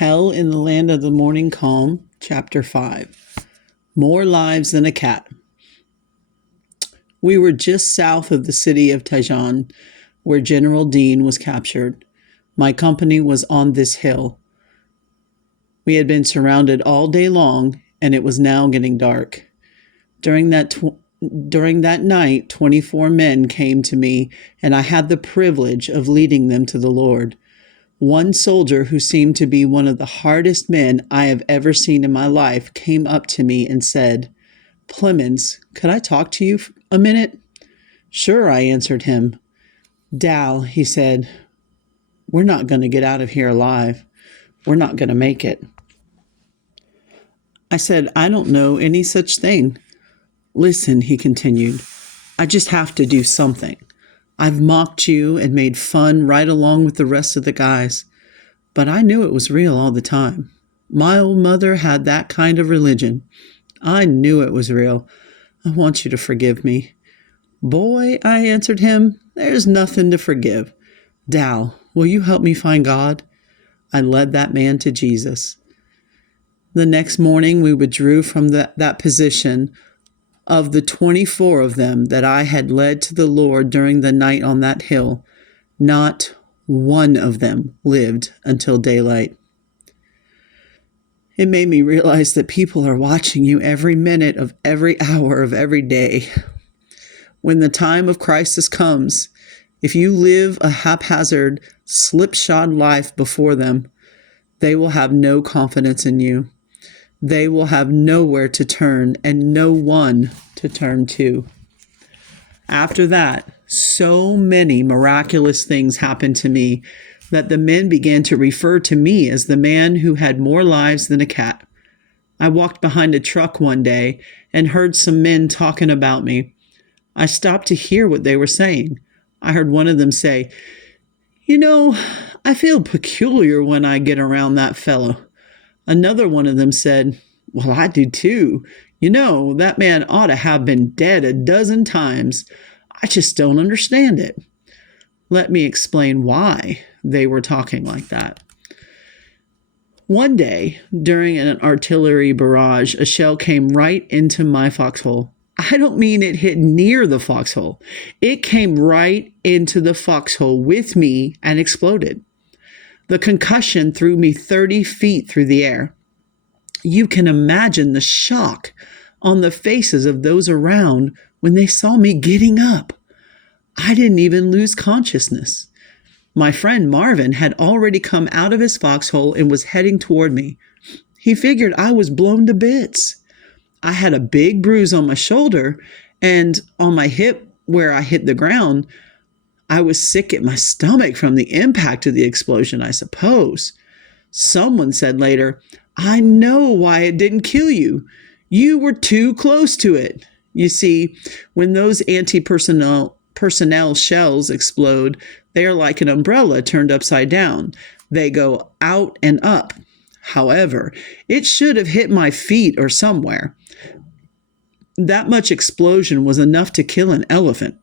Hell in the Land of the Morning Calm, Chapter 5. More Lives Than a Cat. We were just south of the city of Tijan, where General Dean was captured. My company was on this hill. We had been surrounded all day long, and it was now getting dark. During that night, 24 men came to me, and I had the privilege of leading them to the Lord. One soldier, who seemed to be one of the hardest men I have ever seen in my life, came up to me and said, "Plemmons, could I talk to you for a minute?" "Sure," I answered him. "Dal," he said, "we're not going to get out of here alive. We're not going to make it." I said, "I don't know any such thing." "Listen," he continued, "I just have to do something. I've mocked you and made fun right along with the rest of the guys, but I knew it was real all the time. My old mother had that kind of religion. I knew it was real. I want you to forgive me." "Boy," I answered him, "there's nothing to forgive. Dal, will you help me find God?" I led that man to Jesus. The next morning we withdrew from that position. Of the 24 of them that I had led to the Lord during the night on that hill, not one of them lived until daylight. It made me realize that people are watching you every minute of every hour of every day. When the time of crisis comes, if you live a haphazard, slipshod life before them, they will have no confidence in you. They will have nowhere to turn and no one to turn to. After that, so many miraculous things happened to me that the men began to refer to me as the man who had more lives than a cat. I walked behind a truck one day and heard some men talking about me. I stopped to hear what they were saying. I heard one of them say, I feel peculiar when I get around that fellow." Another one of them said, "Well, I do too. That man ought to have been dead a dozen times. I just don't understand it." Let me explain why they were talking like that. One day, during an artillery barrage, a shell came right into my foxhole. I don't mean it hit near the foxhole. It came right into the foxhole with me and exploded. The concussion threw me 30 feet through the air. You can imagine the shock on the faces of those around when they saw me getting up. I didn't even lose consciousness. My friend Marvin had already come out of his foxhole and was heading toward me. He figured I was blown to bits. I had a big bruise on my shoulder and on my hip where I hit the ground. I was sick at my stomach from the impact of the explosion, I suppose. Someone said later, "I know why it didn't kill you. You were too close to it." You see, when those anti-personnel shells explode, they are like an umbrella turned upside down. They go out and up. However, it should have hit my feet or somewhere. That much explosion was enough to kill an elephant.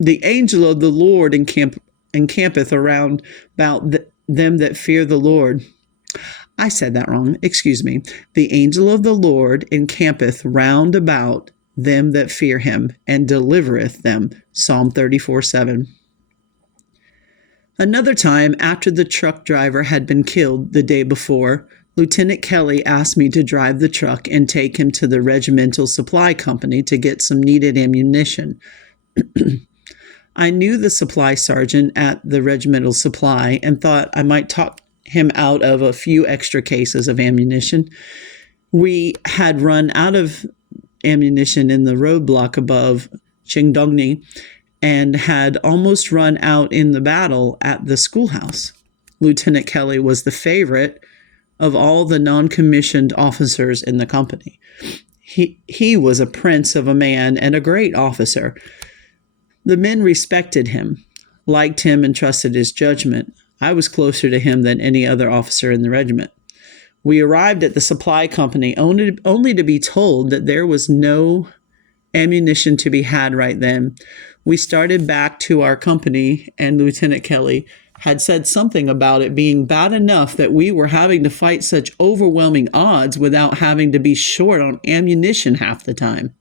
"The angel of the Lord encampeth around about them that fear the Lord." I said that wrong. Excuse me. "The angel of the Lord encampeth round about them that fear him, and delivereth them." Psalm 34:7. Another time, after the truck driver had been killed the day before, Lieutenant Kelly asked me to drive the truck and take him to the regimental supply company to get some needed ammunition. I knew the supply sergeant at the regimental supply and thought I might talk him out of a few extra cases of ammunition. We had run out of ammunition in the roadblock above Qingdongni and had almost run out in the battle at the schoolhouse. Lieutenant Kelly was the favorite of all the non-commissioned officers in the company. He was a prince of a man and a great officer. The men respected him, liked him, and trusted his judgment. I was closer to him than any other officer in the regiment. We arrived at the supply company only to be told that there was no ammunition to be had right then. We started back to our company, and Lieutenant Kelly had said something about it being bad enough that we were having to fight such overwhelming odds without having to be short on ammunition half the time.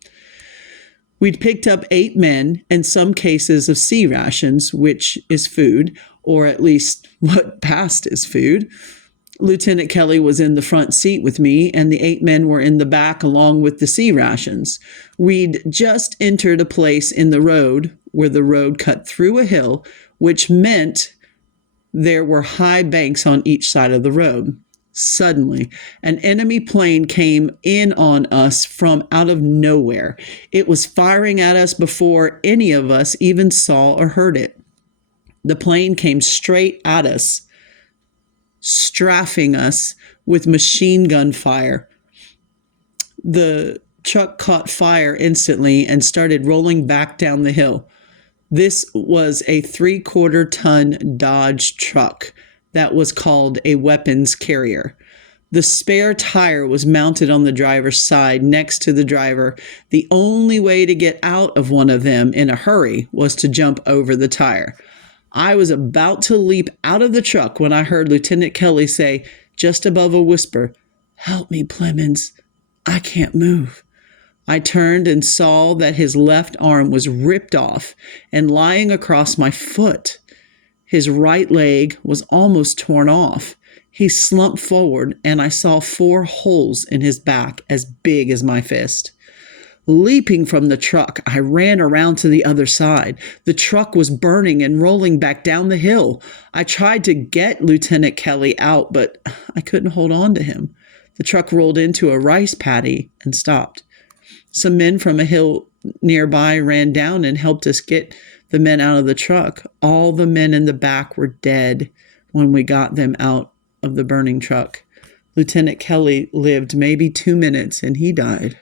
We'd picked up 8 men and some cases of C rations, which is food, or at least what passed as food. Lieutenant Kelly was in the front seat with me, and the 8 men were in the back along with the C rations. We'd just entered a place in the road where the road cut through a hill, which meant there were high banks on each side of the road. Suddenly, an enemy plane came in on us from out of nowhere. It was firing at us before any of us even saw or heard it. The plane came straight at us, strafing us with machine gun fire. The truck caught fire instantly and started rolling back down the hill. This was a 3/4-ton Dodge truck that was called a weapons carrier. The spare tire was mounted on the driver's side next to the driver. The only way to get out of one of them in a hurry was to jump over the tire. I was about to leap out of the truck when I heard Lieutenant Kelly say, just above a whisper, "Help me, plemmons. I can't move." I turned and saw that his left arm was ripped off and lying across my foot. His right leg was almost torn off. He slumped forward, and I saw 4 holes in his back as big as my fist. Leaping from the truck, I ran around to the other side. The truck was burning and rolling back down the hill. I tried to get Lieutenant Kelly out, but I couldn't hold on to him. The truck rolled into a rice paddy and stopped. Some men from a hill nearby ran down and helped us get the men out of the truck. All the men in the back were dead when we got them out of the burning truck. Lieutenant Kelly lived maybe 2 minutes and he died.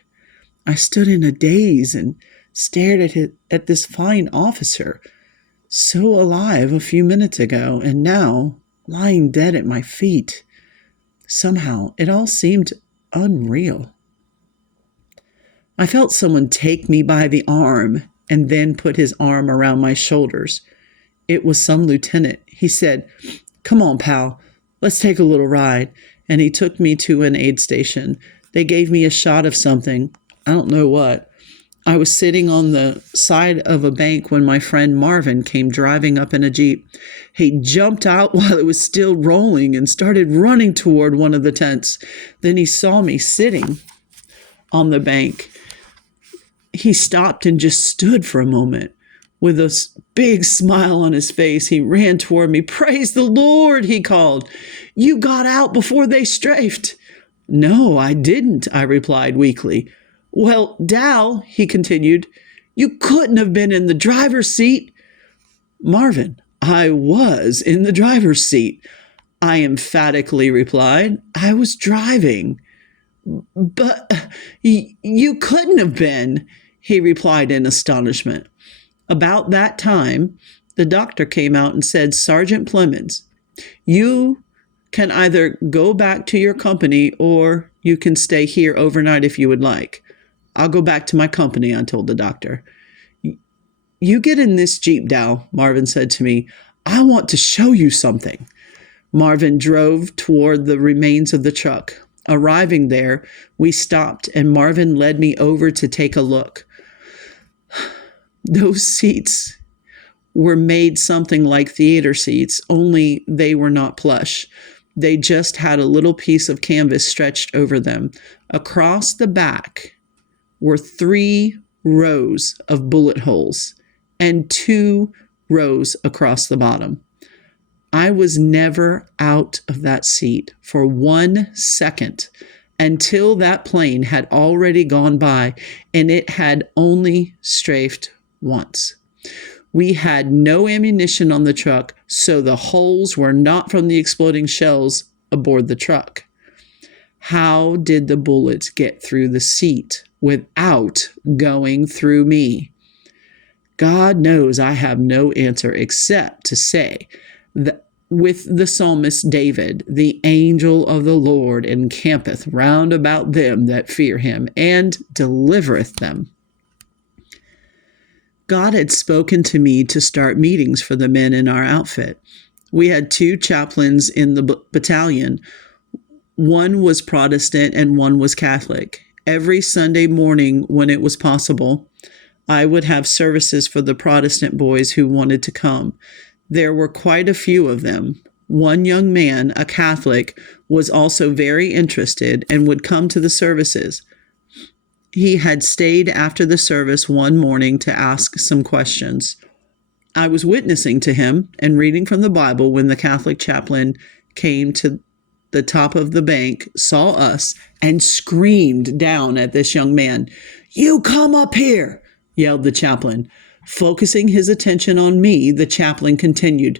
I stood in a daze and stared at this fine officer, so alive a few minutes ago and now lying dead at my feet. Somehow it all seemed unreal. I felt someone take me by the arm and then put his arm around my shoulders. It was some lieutenant. He said, "Come on, pal, let's take a little ride." And he took me to an aid station. They gave me a shot of something. I don't know what. I was sitting on the side of a bank when my friend Marvin came driving up in a Jeep. He jumped out while it was still rolling and started running toward one of the tents. Then he saw me sitting on the bank. He stopped and just stood for a moment. With a big smile on his face, he ran toward me. "Praise the Lord," he called. "You got out before they strafed." "No, I didn't," I replied weakly. "Well, Dal," he continued, "you couldn't have been in the driver's seat." "Marvin, I was in the driver's seat," I emphatically replied. "I was driving." "But you couldn't have been," he replied in astonishment. About that time, the doctor came out and said, "Sergeant Plemmons, you can either go back to your company or you can stay here overnight if you would like." "I'll go back to my company," I told the doctor. "You get in this Jeep, Dal," Marvin said to me. "I want to show you something." Marvin drove toward the remains of the truck. Arriving there, we stopped and Marvin led me over to take a look. Those seats were made something like theater seats, only they were not plush. They just had a little piece of canvas stretched over them. Across the back were 3 rows of bullet holes and 2 rows across the bottom. I was never out of that seat for 1 second until that plane had already gone by and it had only strafed once. We had no ammunition on the truck, so the holes were not from the exploding shells aboard the truck. How did the bullets get through the seat without going through me? God knows I have no answer except to say that with the psalmist David, "The angel of the Lord encampeth round about them that fear him, and delivereth them." God had spoken to me to start meetings for the men in our outfit. We had two chaplains in the battalion. One was Protestant and one was Catholic. Every Sunday morning, when it was possible, I would have services for the Protestant boys who wanted to come. There were quite a few of them. One young man, a Catholic, was also very interested and would come to the services. He had stayed after the service one morning to ask some questions. I was witnessing to him and reading from the Bible when the Catholic chaplain came to the top of the bank, saw us, and screamed down at this young man. "You come up here," yelled the chaplain. Focusing his attention on me, the chaplain continued,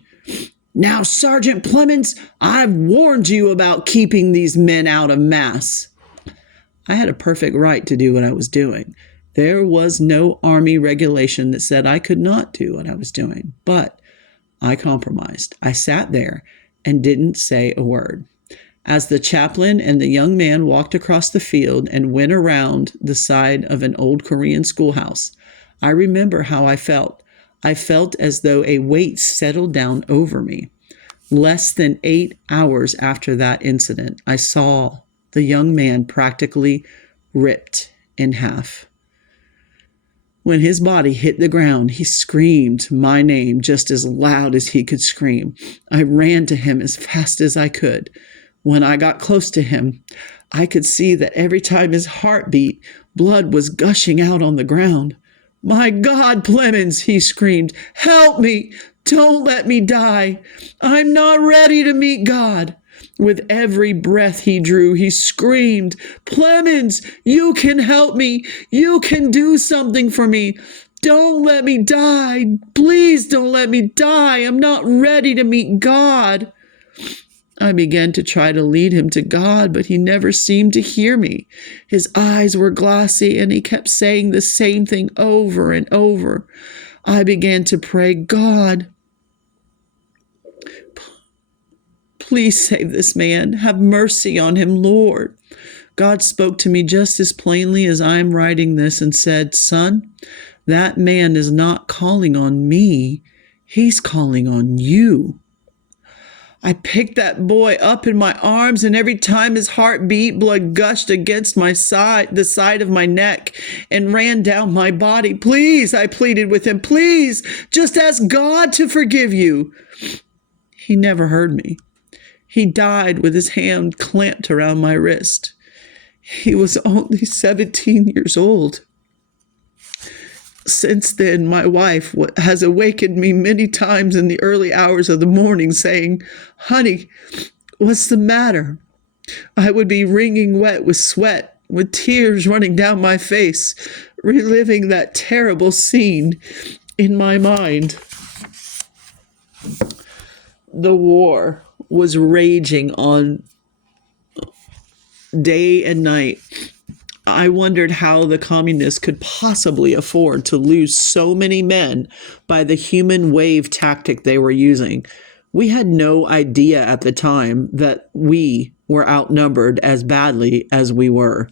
"Now, Sergeant Plemmons, I've warned you about keeping these men out of Mass." I had a perfect right to do what I was doing. There was no Army regulation that said I could not do what I was doing, but I compromised. I sat there and didn't say a word. As the chaplain and the young man walked across the field and went around the side of an old Korean schoolhouse, I remember how I felt. I felt as though a weight settled down over me. Less than 8 hours after that incident, I saw the young man practically ripped in half. When his body hit the ground, he screamed my name just as loud as he could scream. I ran to him as fast as I could. When I got close to him, I could see that every time his heart beat, blood was gushing out on the ground. "My God, Plemmons," he screamed, "help me! Don't let me die! I'm not ready to meet God!" With every breath he drew, he screamed, "Plemmons, you can help me! You can do something for me! Don't let me die! Please don't let me die! I'm not ready to meet God!" I began to try to lead him to God, but he never seemed to hear me. His eyes were glassy, and he kept saying the same thing over and over. I began to pray, "God, please save this man. Have mercy on him, Lord." God spoke to me just as plainly as I am writing this and said, "Son, that man is not calling on me. He's calling on you." I picked that boy up in my arms, and every time his heart beat, blood gushed against the side of my neck, and ran down my body. "Please," I pleaded with him, "please, just ask God to forgive you." He never heard me. He died with his hand clamped around my wrist. He was only 17 years old. Since then, my wife has awakened me many times in the early hours of the morning saying, "Honey, what's the matter?" I would be wringing wet with sweat, with tears running down my face, reliving that terrible scene in my mind. The war was raging on day and night. I wondered how the communists could possibly afford to lose so many men by the human wave tactic they were using. We had no idea at the time that we were outnumbered as badly as we were.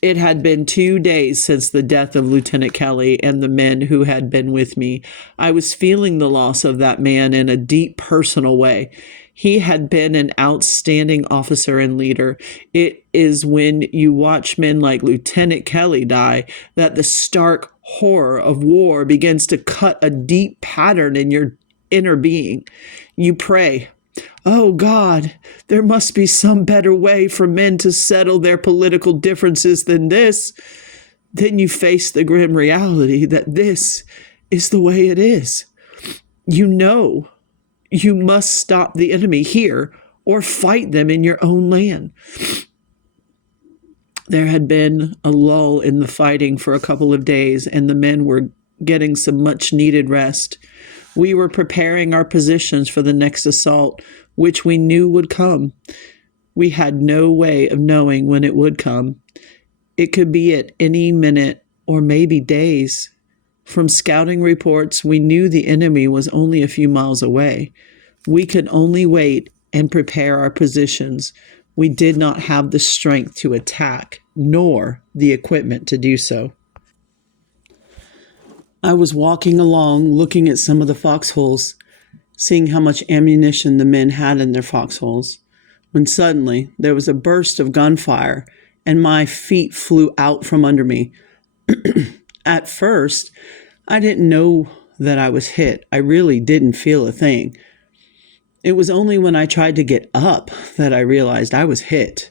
It had been 2 days since the death of Lieutenant Kelly and the men who had been with me. I was feeling the loss of that man in a deep personal way. He had been an outstanding officer and leader. It is when you watch men like Lieutenant Kelly die that the stark horror of war begins to cut a deep pattern in your inner being. You pray, "Oh God, there must be some better way for men to settle their political differences than this." Then you face the grim reality that this is the way it is. You know you must stop the enemy here or fight them in your own land. There had been a lull in the fighting for a couple of days, and the men were getting some much needed rest. We were preparing our positions for the next assault, which we knew would come. We had no way of knowing when it would come. It could be at any minute or maybe days. From scouting reports, we knew the enemy was only a few miles away. We could only wait and prepare our positions. We did not have the strength to attack, nor the equipment to do so. I was walking along, looking at some of the foxholes. seeing how much ammunition the men had in their foxholes, when suddenly there was a burst of gunfire and my feet flew out from under me. At first, I didn't know that I was hit. I really didn't feel a thing. It was only when I tried to get up that I realized I was hit.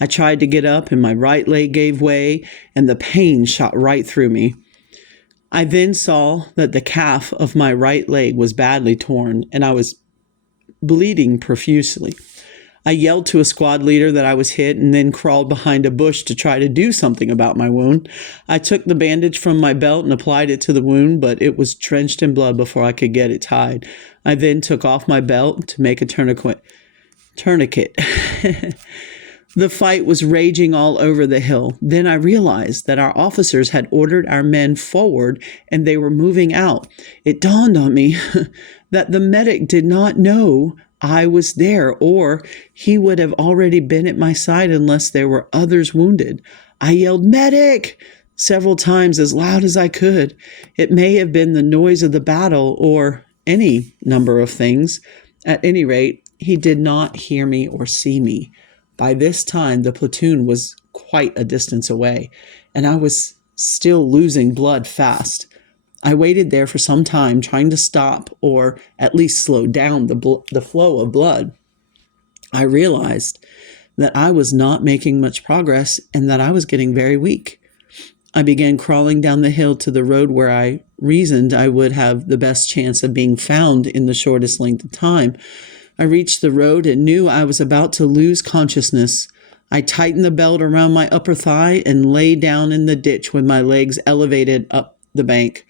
I tried to get up and my right leg gave way and the pain shot right through me. I then saw that the calf of my right leg was badly torn and I was bleeding profusely. I yelled to a squad leader that I was hit and then crawled behind a bush to try to do something about my wound. I took the bandage from my belt and applied it to the wound, but it was drenched in blood before I could get it tied. I then took off my belt to make a tourniquet. The fight was raging all over the hill. Then I realized that our officers had ordered our men forward and they were moving out. It dawned on me that the medic did not know I was there, or he would have already been at my side unless there were others wounded. I yelled, "Medic!" several times as loud as I could. It may have been the noise of the battle or any number of things. At any rate, he did not hear me or see me. By this time, the platoon was quite a distance away, and I was still losing blood fast. I waited there for some time, trying to stop or at least slow down the flow of blood. I realized that I was not making much progress and that I was getting very weak. I began crawling down the hill to the road where I reasoned I would have the best chance of being found in the shortest length of time. I reached the road and knew I was about to lose consciousness. I tightened the belt around my upper thigh and lay down in the ditch with my legs elevated up the bank.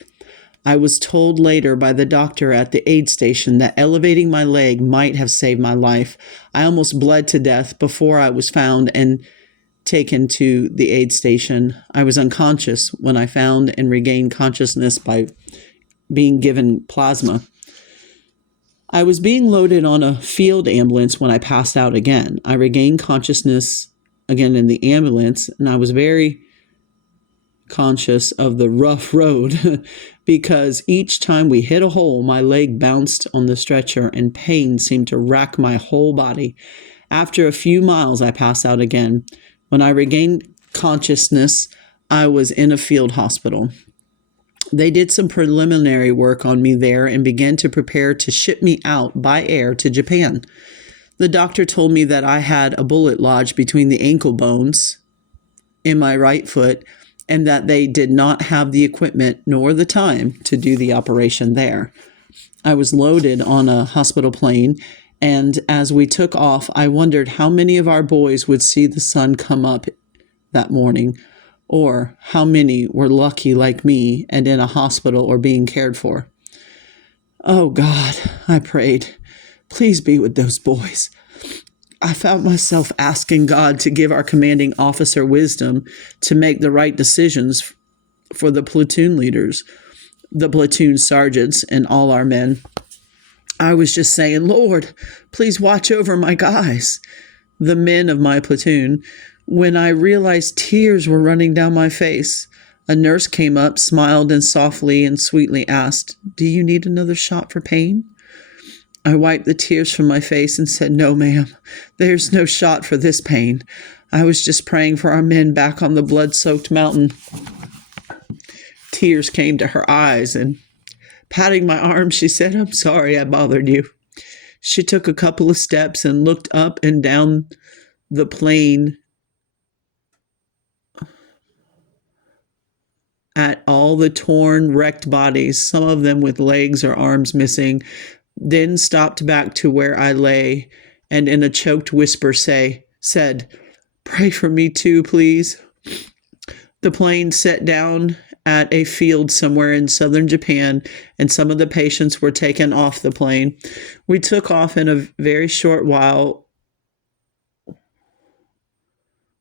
I was told later by the doctor at the aid station that elevating my leg might have saved my life. I almost bled to death before I was found and taken to the aid station. I was unconscious when I found and regained consciousness by being given plasma. I was being loaded on a field ambulance when I passed out again. I regained consciousness again in the ambulance, and I was very conscious of the rough road because each time we hit a hole, my leg bounced on the stretcher and pain seemed to rack my whole body. After a few miles, I passed out again. When I regained consciousness, I was in a field hospital. They did some preliminary work on me there and began to prepare to ship me out by air to Japan. The doctor told me that I had a bullet lodged between the ankle bones in my right foot and that they did not have the equipment nor the time to do the operation there. I was loaded on a hospital plane, and as we took off, I wondered how many of our boys would see the sun come up that morning, or how many were lucky like me and in a hospital or being cared for. Oh God, I prayed, please be with those boys. I found myself asking God to give our commanding officer wisdom to make the right decisions for the platoon leaders, the platoon sergeants, and all our men. I was just saying, Lord, please watch over my guys, the men of my platoon, when I realized tears were running down my face. A nurse came up, smiled, and softly and sweetly asked, "Do you need another shot for pain?" I wiped the tears from my face and said, "No, ma'am, there's no shot for this pain. I was just praying for our men back on the blood-soaked mountain." Tears came to her eyes, and patting my arm, she said, "I'm sorry I bothered you." She took a couple of steps and looked up and down the plain at all the torn, wrecked bodies, some of them with legs or arms missing, then stopped back to where I lay and in a choked whisper said, "Pray for me too, please." The plane set down at a field somewhere in southern Japan, and some of the patients were taken off the plane. We took off in a very short while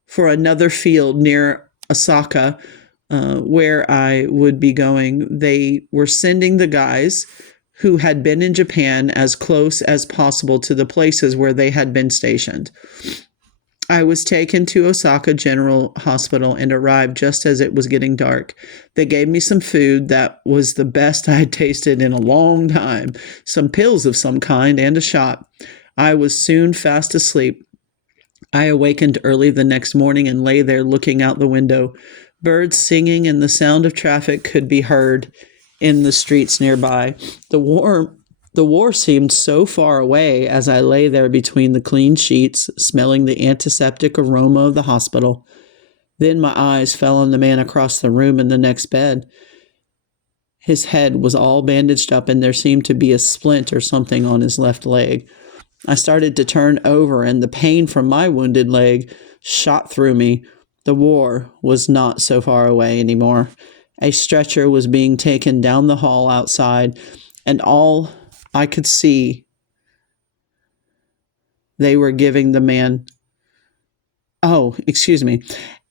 for another field near Osaka, where I would be going. They were sending the guys who had been in Japan as close as possible to the places where they had been stationed. I was taken to Osaka General Hospital and arrived just as it was getting dark. They gave me some food that was the best I had tasted in a long time, some pills of some kind, and a shot. I was soon fast asleep. I awakened early the next morning and lay there looking out the window. Birds singing and the sound of traffic could be heard in the streets nearby. The war seemed so far away as I lay there between the clean sheets, smelling the antiseptic aroma of the hospital. Then my eyes fell on the man across the room in the next bed. His head was all bandaged up, and there seemed to be a splint or something on his left leg. I started to turn over, and the pain from my wounded leg shot through me. The war was not so far away anymore. A stretcher was being taken down the hall outside, and all I could see they were giving the man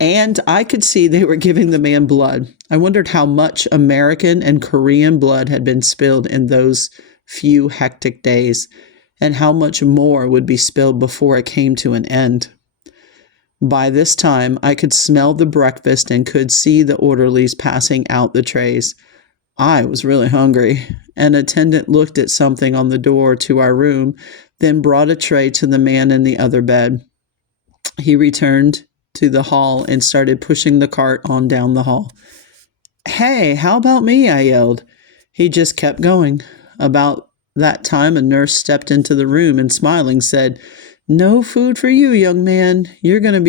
and I could see they were giving the man blood. I wondered how much American and Korean blood had been spilled in those few hectic days, and how much more would be spilled before it came to an end. By this time, I could smell the breakfast and could see the orderlies passing out the trays. I was really hungry. An attendant looked at something on the door to our room, then brought a tray to the man in the other bed. He returned to the hall and started pushing the cart on down the hall. "Hey, how about me?" I yelled. He just kept going. About that time, a nurse stepped into the room and, smiling, said, "No food for you, young man. You're going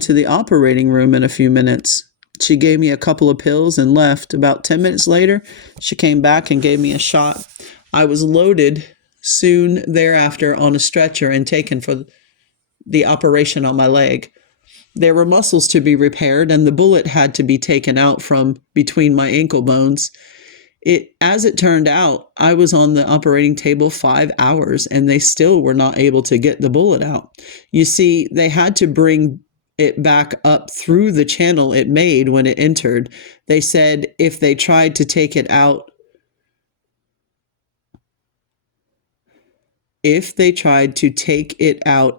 to the operating room in a few minutes." She gave me a couple of pills and left. About 10 minutes later, she came back and gave me a shot. I was loaded soon thereafter on a stretcher and taken for the operation on my leg. There were muscles to be repaired, and the bullet had to be taken out from between my ankle bones. As it turned out, I was on the operating table 5 hours, and they still were not able to get the bullet out. You see, they had to bring it back up through the channel it made when it entered. They said if they tried to take it out,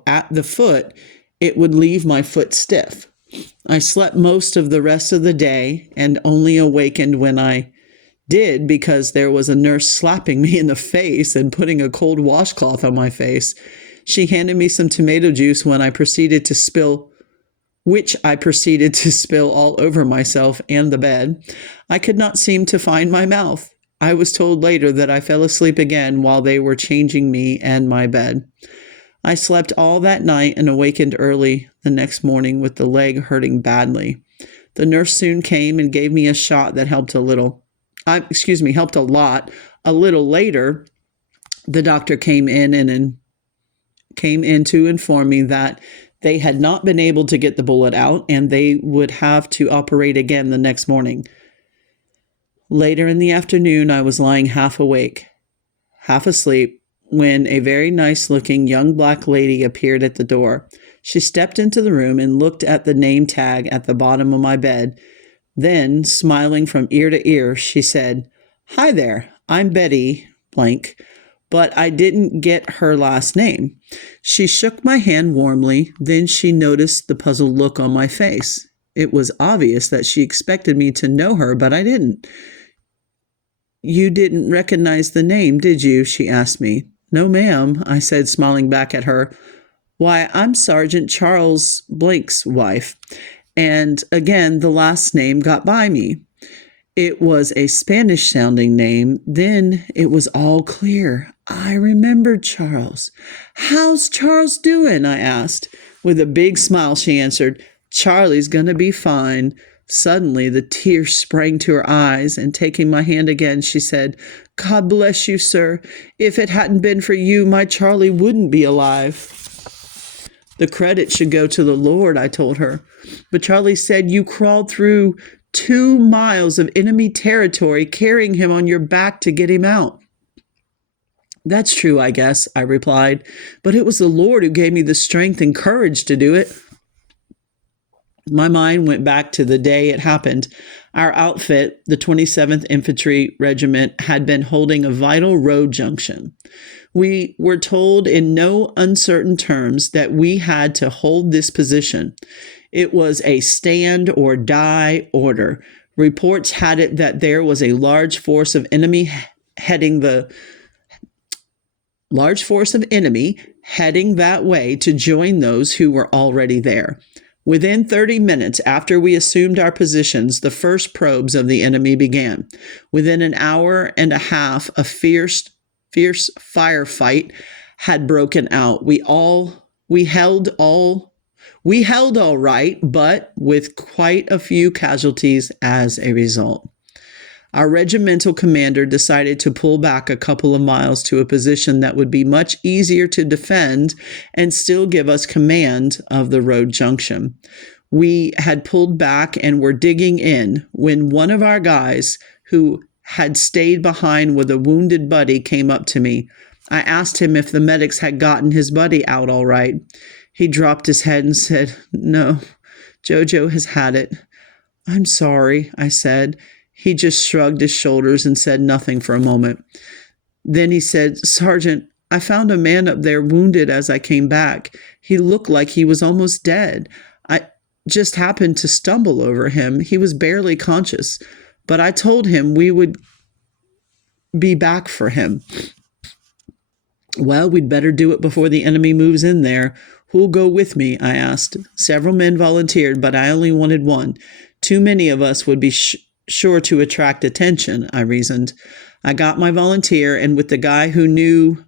at the foot, it would leave my foot stiff. I slept most of the rest of the day and only awakened when I did because there was a nurse slapping me in the face and putting a cold washcloth on my face. She handed me some tomato juice which I proceeded to spill all over myself and the bed. I could not seem to find my mouth. I was told later that I fell asleep again while they were changing me and my bed. I slept all that night and awakened early the next morning with the leg hurting badly. The nurse soon came and gave me a shot that helped a lot. A little later, the doctor came in to inform me that they had not been able to get the bullet out and they would have to operate again the next morning. Later in the afternoon, I was lying half awake, half asleep, when a very nice-looking young black lady appeared at the door. She stepped into the room and looked at the name tag at the bottom of my bed. Then, smiling from ear to ear, she said, "Hi there, I'm Betty blank," but I didn't get her last name. She shook my hand warmly. Then she noticed the puzzled look on my face. It was obvious that she expected me to know her, but I didn't. "You didn't recognize the name, did you?" she asked me. "No, ma'am," I said, smiling back at her. "Why, I'm Sergeant Charles Blake's wife." And again, the last name got by me. It was a Spanish-sounding name. Then it was all clear. I remembered Charles. "How's Charles doing?" I asked. With a big smile, she answered, "Charlie's gonna be fine." Suddenly, the tears sprang to her eyes, and taking my hand again, she said, "God bless you, sir. If it hadn't been for you, my Charlie wouldn't be alive." "The credit should go to the Lord," I told her. "But Charlie said you crawled through 2 miles of enemy territory carrying him on your back to get him out." "That's true, I guess," I replied, "but it was the Lord who gave me the strength and courage to do it." My mind went back to the day it happened. Our outfit, the 27th Infantry Regiment, had been holding a vital road junction. We were told in no uncertain terms that we had to hold this position. It was a stand or die order. Reports had it that there was a large force of enemy heading that way to join those who were already there. Within 30 minutes after we assumed our positions, the first probes of the enemy began. Within an hour and a half, a fierce firefight had broken out. We held all right, but with quite a few casualties as a result. Our regimental commander decided to pull back a couple of miles to a position that would be much easier to defend and still give us command of the road junction. We had pulled back and were digging in when one of our guys, who had stayed behind with a wounded buddy, came up to me. I asked him if the medics had gotten his buddy out all right. He dropped his head and said, "No, Jojo has had it." "I'm sorry," I said. He just shrugged his shoulders and said nothing for a moment. Then he said, "Sergeant, I found a man up there wounded as I came back. He looked like he was almost dead. I just happened to stumble over him. He was barely conscious, but I told him we would be back for him." "Well, we'd better do it before the enemy moves in there. Who'll go with me?" I asked. Several men volunteered, but I only wanted one. Too many of us would be sure to attract attention, I reasoned. I got my volunteer, and with the guy who knew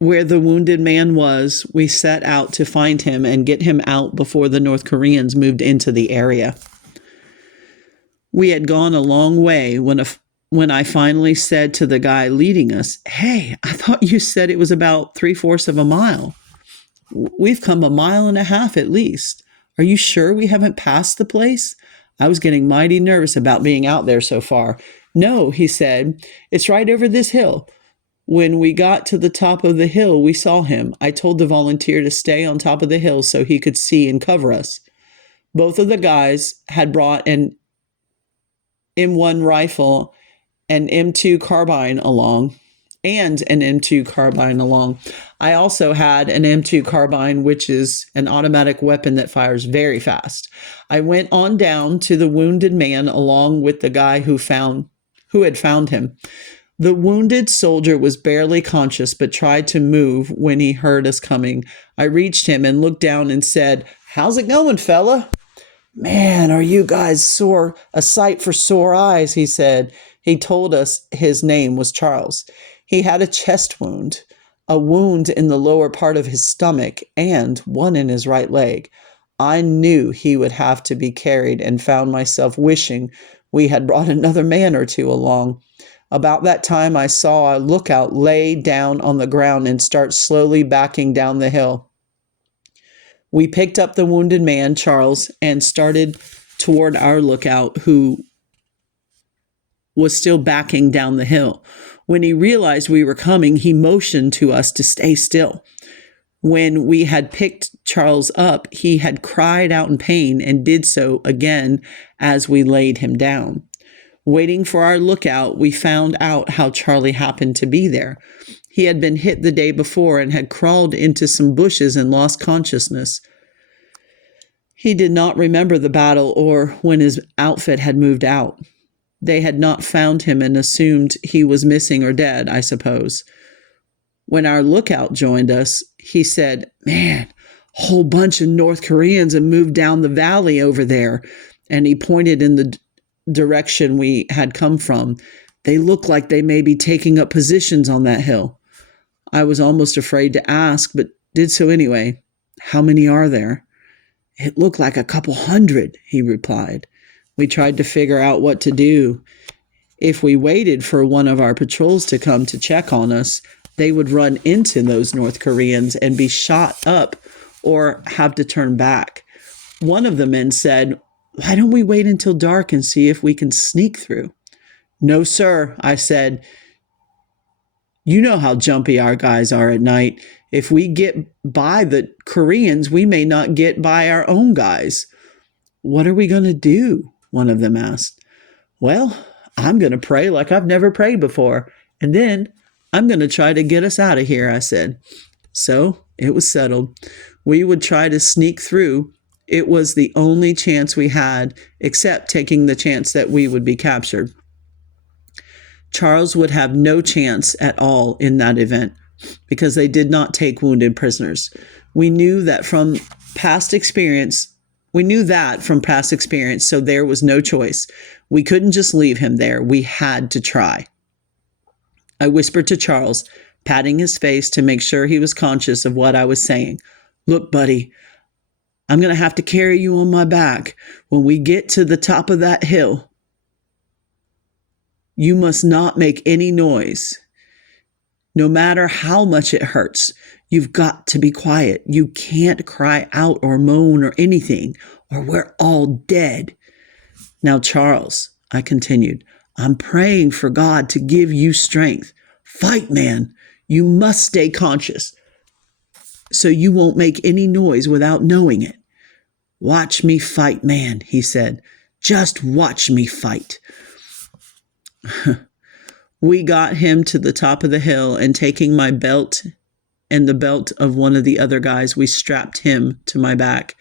where the wounded man was, we set out to find him and get him out before the North Koreans moved into the area. We had gone a long way when I finally said to the guy leading us, "Hey, I thought you said it was about 3/4 of a mile. We've come a mile and a half at least. Are you sure we haven't passed the place?" I was getting mighty nervous about being out there so far. "No," he said, "it's right over this hill." When we got to the top of the hill, we saw him. I told the volunteer to stay on top of the hill so he could see and cover us. Both of the guys had brought an M1 rifle and M2 carbine along. I also had an M2 carbine, which is an automatic weapon that fires very fast. I went on down to the wounded man along with the guy who had found him. The wounded soldier was barely conscious but tried to move when he heard us coming. I reached him and looked down and said, "How's it going, fella?" "Man, are you guys a sight for sore eyes," he said. He told us his name was Charles. He had a chest wound, a wound in the lower part of his stomach, and one in his right leg. I knew he would have to be carried and found myself wishing we had brought another man or two along. About that time, I saw a lookout lay down on the ground and start slowly backing down the hill. We picked up the wounded man, Charles, and started toward our lookout, who was still backing down the hill. When he realized we were coming, he motioned to us to stay still. When we had picked Charles up, he had cried out in pain and did so again as we laid him down. Waiting for our lookout, we found out how Charlie happened to be there. He had been hit the day before and had crawled into some bushes and lost consciousness. He did not remember the battle or when his outfit had moved out. They had not found him and assumed he was missing or dead, I suppose. When our lookout joined us, he said, "Man, a whole bunch of North Koreans have moved down the valley over there." And he pointed in the direction we had come from. "They look like they may be taking up positions on that hill." I was almost afraid to ask, but did so anyway. "How many are there?" "It looked like a couple hundred," he replied. We tried to figure out what to do. If we waited for one of our patrols to come to check on us, they would run into those North Koreans and be shot up or have to turn back. One of the men said, "Why don't we wait until dark and see if we can sneak through?" "No, sir," I said. You know how jumpy our guys are at night. If we get by the Koreans, we may not get by our own guys. What are we going to do? One of them asked. Well, I'm going to pray like I've never prayed before. And then I'm going to try to get us out of here, I said. So it was settled. We would try to sneak through. It was the only chance we had, except taking the chance that we would be captured. Charles would have no chance at all in that event because they did not take wounded prisoners. We knew that from past experience, so there was no choice. We couldn't just leave him there. We had to try. I whispered to Charles, patting his face to make sure he was conscious of what I was saying. Look, buddy, I'm going to have to carry you on my back. When we get to the top of that hill, you must not make any noise. No matter how much it hurts, you've got to be quiet. You can't cry out or moan or anything, or we're all dead. Now, Charles, I continued, I'm praying for God to give you strength. Fight, man. You must stay conscious so you won't make any noise without knowing it. Watch me fight, man, he said. Just watch me fight. We got him to the top of the hill, and taking my belt and the belt of one of the other guys, we strapped him to my back.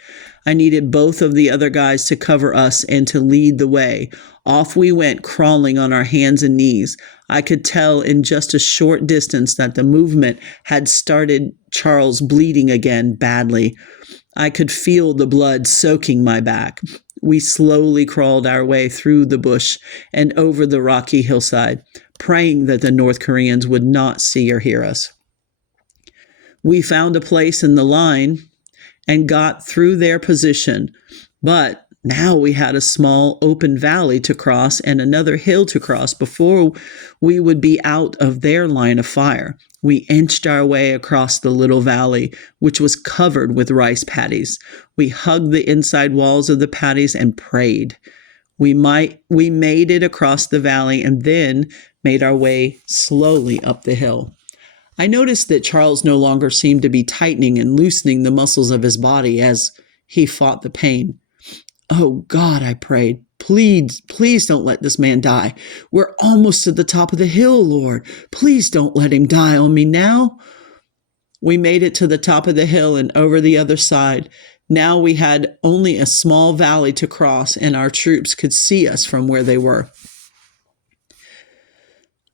I needed both of the other guys to cover us and to lead the way. Off we went, crawling on our hands and knees. I could tell in just a short distance that the movement had started Charles bleeding again badly. I could feel the blood soaking my back. We slowly crawled our way through the bush and over the rocky hillside, praying that the North Koreans would not see or hear us. We found a place in the line and got through their position, but now we had a small open valley to cross and another hill to cross before we would be out of their line of fire. We inched our way across the little valley, which was covered with rice paddies. We hugged the inside walls of the paddies and prayed. We made it across the valley and then made our way slowly up the hill. I noticed that Charles no longer seemed to be tightening and loosening the muscles of his body as he fought the pain. Oh God, I prayed, please don't let this man die. We're almost to the top of the hill, Lord. Please don't let him die on me now. We made it to the top of the hill and over the other side. Now we had only a small valley to cross, and our troops could see us from where they were.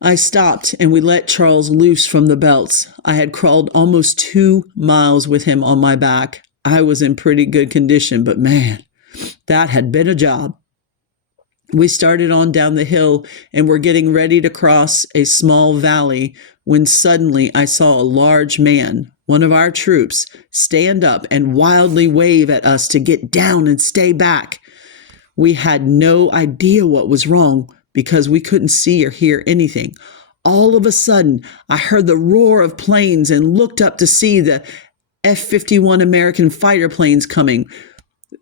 I stopped and we let Charles loose from the belts. I had crawled almost 2 miles with him on my back. I was in pretty good condition, but man, that had been a job. We started on down the hill and were getting ready to cross a small valley when suddenly I saw a large man, one of our troops, stand up and wildly wave at us to get down and stay back. We had no idea what was wrong because we couldn't see or hear anything. All of a sudden, I heard the roar of planes and looked up to see the F-51 American fighter planes coming.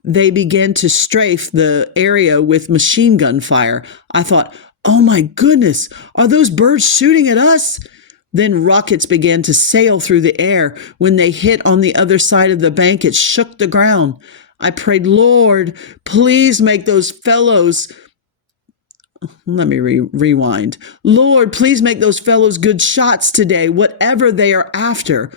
They began to strafe the area with machine gun fire. I thought, oh my goodness, are those birds shooting at us? Then rockets began to sail through the air. When they hit on the other side of the bank, it shook the ground. I prayed, Lord, please make those fellows... Let me rewind. Lord, please make those fellows good shots today, whatever they are after.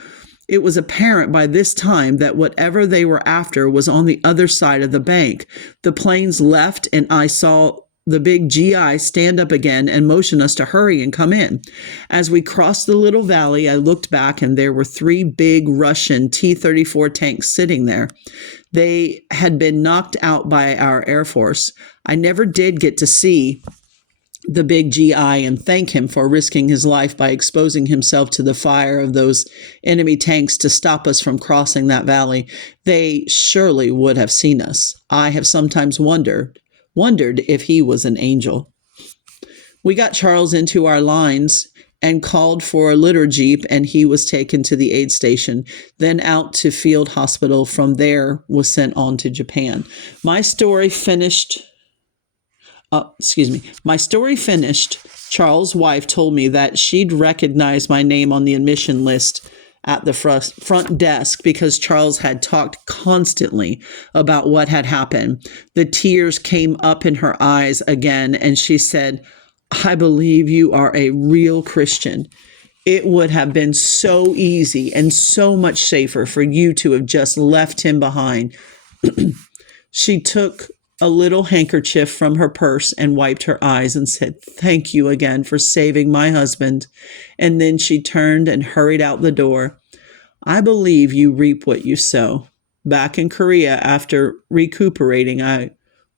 It was apparent by this time that whatever they were after was on the other side of the bank. The planes left, and I saw the big GI stand up again and motion us to hurry and come in. As we crossed the little valley, I looked back, and there were 3 big Russian T-34 tanks sitting there. They had been knocked out by our Air Force. I never did get to see the big GI and thank him for risking his life by exposing himself to the fire of those enemy tanks to stop us from crossing that valley. They surely would have seen us. I have sometimes wondered if he was an angel. We got Charles into our lines and called for a litter jeep, and he was taken to the aid station, then out to field hospital. From there was sent on to Japan. My story finished. Charles' wife told me that she'd recognize my name on the admission list at the front desk because Charles had talked constantly about what had happened. The tears came up in her eyes again, and she said, "I believe you are a real Christian. It would have been so easy and so much safer for you to have just left him behind." She took a little handkerchief from her purse and wiped her eyes and said, "Thank you again for saving my husband." And then she turned and hurried out the door. I believe you reap what you sow. Back in Korea, after recuperating, I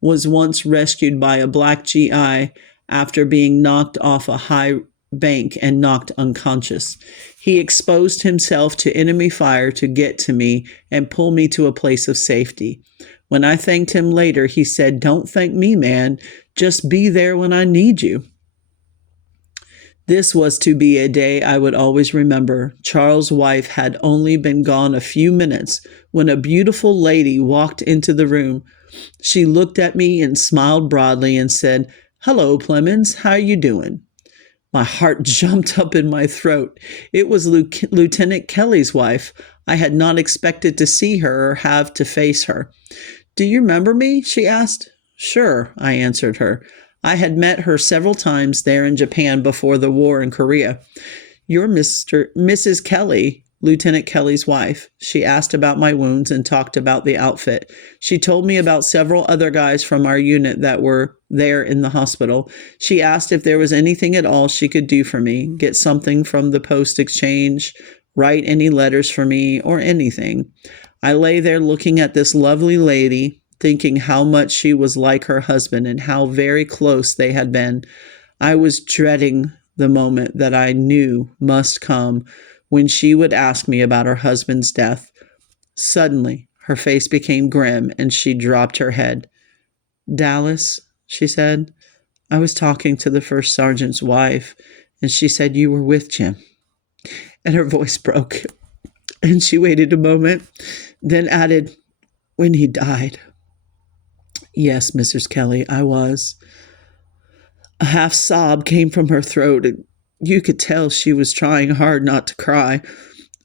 was once rescued by a black GI after being knocked off a high bank and knocked unconscious. He exposed himself to enemy fire to get to me and pull me to a place of safety. When I thanked him later, he said, "Don't thank me, man. Just be there when I need you." This was to be a day I would always remember. Charles' wife had only been gone a few minutes when a beautiful lady walked into the room. She looked at me and smiled broadly and said, "Hello, Plemmons. How are you doing?" My heart jumped up in my throat. It was Lieutenant Kelly's wife. I had not expected to see her or have to face her. "Do you remember me?" she asked. "Sure," I answered her. I had met her several times there in Japan before the war in Korea. "You're Mrs. Kelly, Lieutenant Kelly's wife." She asked about my wounds and talked about the outfit. She told me about several other guys from our unit that were there in the hospital. She asked if there was anything at all she could do for me, get something from the post exchange, write any letters for me, or anything. I lay there looking at this lovely lady, thinking how much she was like her husband and how very close they had been. I was dreading the moment that I knew must come when she would ask me about her husband's death. Suddenly, her face became grim and she dropped her head. "Dallas," she said, "I was talking to the first sergeant's wife, and she said you were with Jim." And her voice broke, and she waited a moment, then added, "When he died." "Yes, Mrs. Kelly, I was." A half sob came from her throat, and you could tell she was trying hard not to cry.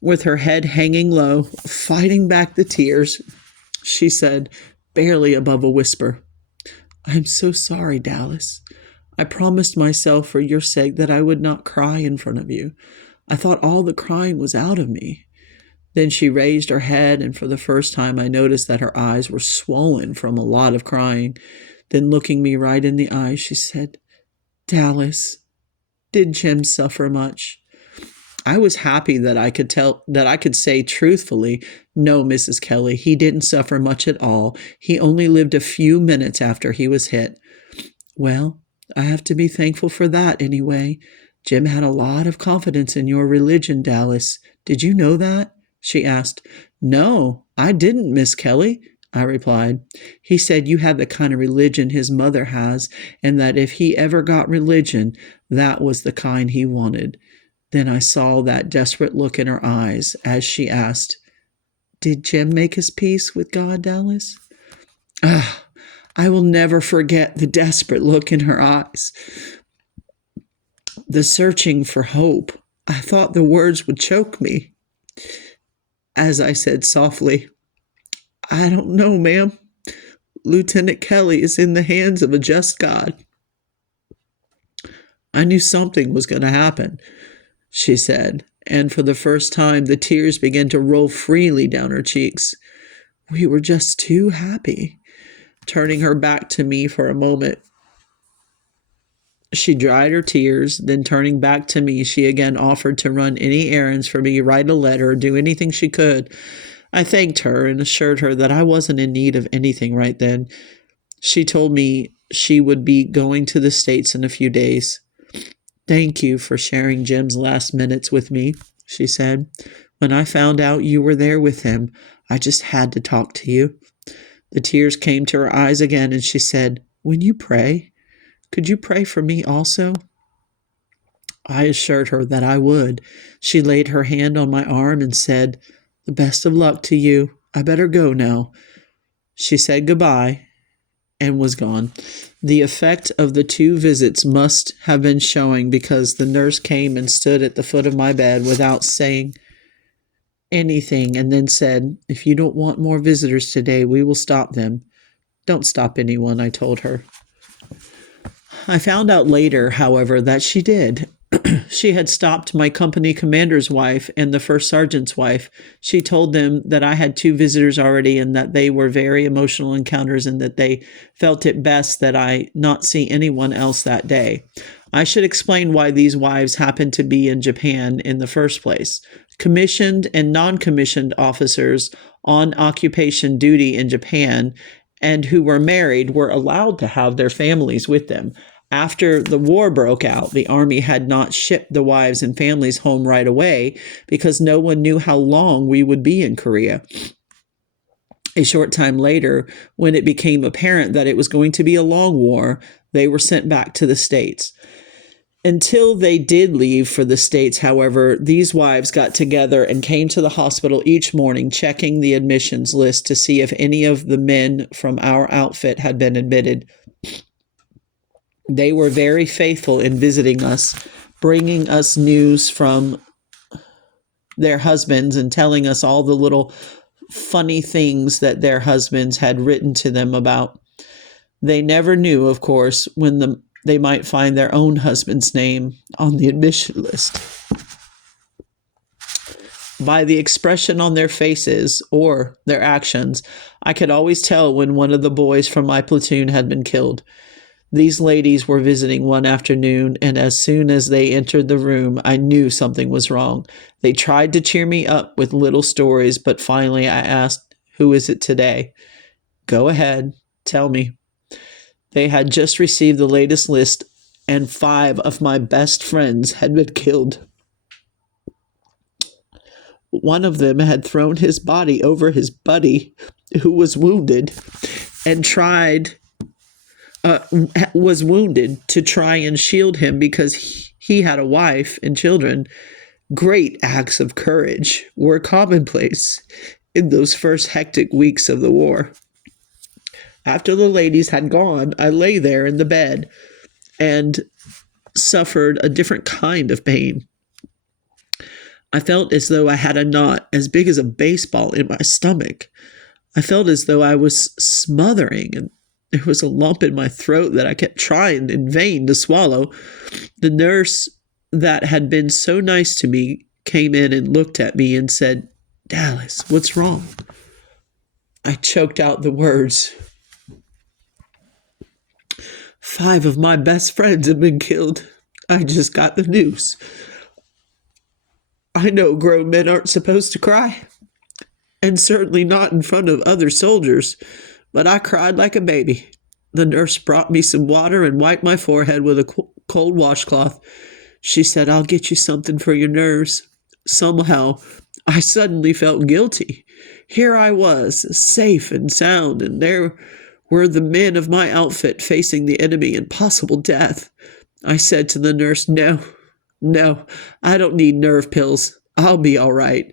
With her head hanging low, fighting back the tears, she said, barely above a whisper, "I'm so sorry, Dallas. I promised myself for your sake that I would not cry in front of you. I thought all the crying was out of me." Then she raised her head, and for the first time I noticed that her eyes were swollen from a lot of crying. Then looking me right in the eyes, she said, "Dallas, did Jim suffer much?" I was happy that I could say truthfully, "No, Mrs. Kelly, he didn't suffer much at all. He only lived a few minutes after he was hit." "Well, I have to be thankful for that anyway. Jim had a lot of confidence in your religion, Dallas. Did you know that?" she asked. "No, I didn't, Miss Kelly," I replied. "He said you had the kind of religion his mother has, and that if he ever got religion, that was the kind he wanted." Then I saw that desperate look in her eyes as she asked, "Did Jim make his peace with God, Dallas?" Ah, I will never forget the desperate look in her eyes, the searching for hope. I thought the words would choke me. As I said softly, "I don't know, ma'am. Lieutenant Kelly is in the hands of a just God." "I knew something was going to happen," she said, and for the first time the tears began to roll freely down her cheeks. "We were just too happy." Turning her back to me for a moment, she dried her tears, then turning back to me, she again offered to run any errands for me, write a letter, do anything she could. I thanked her and assured her that I wasn't in need of anything right then. She told me she would be going to the States in a few days. "Thank you for sharing Jim's last minutes with me," she said. "When I found out you were there with him, I just had to talk to you." The tears came to her eyes again, and she said, "When you pray, could you pray for me also?" I assured her that I would. She laid her hand on my arm and said, "The best of luck to you. I better go now." She said goodbye, and was gone. The effect of the 2 visits must have been showing, because the nurse came and stood at the foot of my bed without saying anything, and then said, "If you don't want more visitors today, we will stop them." "Don't stop anyone," I told her. I found out later, however, that she did. She had stopped my company commander's wife and the first sergeant's wife. She told them that I had 2 visitors already, and that they were very emotional encounters, and that they felt it best that I not see anyone else that day. I should explain why these wives happened to be in Japan in the first place. Commissioned and non-commissioned officers on occupation duty in Japan and who were married were allowed to have their families with them. After the war broke out, the Army had not shipped the wives and families home right away, because no one knew how long we would be in Korea. A short time later, when it became apparent that it was going to be a long war, they were sent back to the States. Until they did leave for the States, however, these wives got together and came to the hospital each morning, checking the admissions list to see if any of the men from our outfit had been admitted. They were very faithful in visiting us, bringing us news from their husbands and telling us all the little funny things that their husbands had written to them about. They never knew, of course, when they might find their own husband's name on the admission list. By the expression on their faces or their actions, I could always tell when one of the boys from my platoon had been killed. These ladies were visiting one afternoon, and as soon as they entered the room, I knew something was wrong. They tried to cheer me up with little stories, but finally I asked, "Who is it today?" "Go ahead, tell me." They had just received the latest list, and 5 of my best friends had been killed. One of them had thrown his body over his buddy, who was wounded, and was wounded to try and shield him because he had a wife and children. Great acts of courage were commonplace in those first hectic weeks of the war. After the ladies had gone, I lay there in the bed and suffered a different kind of pain. I felt as though I had a knot as big as a baseball in my stomach. I felt as though I was smothering, and there was a lump in my throat that I kept trying in vain to swallow. The nurse that had been so nice to me came in and looked at me and said, "Dallas, what's wrong?" I choked out the words. 5 of my best friends have been killed. I just got the news. I know grown men aren't supposed to cry, and certainly not in front of other soldiers, but I cried like a baby. The nurse brought me some water and wiped my forehead with a cold washcloth. She said, "I'll get you something for your nerves." Somehow, I suddenly felt guilty. Here I was, safe and sound, and there were the men of my outfit facing the enemy and possible death. I said to the nurse, No, I don't need nerve pills. I'll be all right."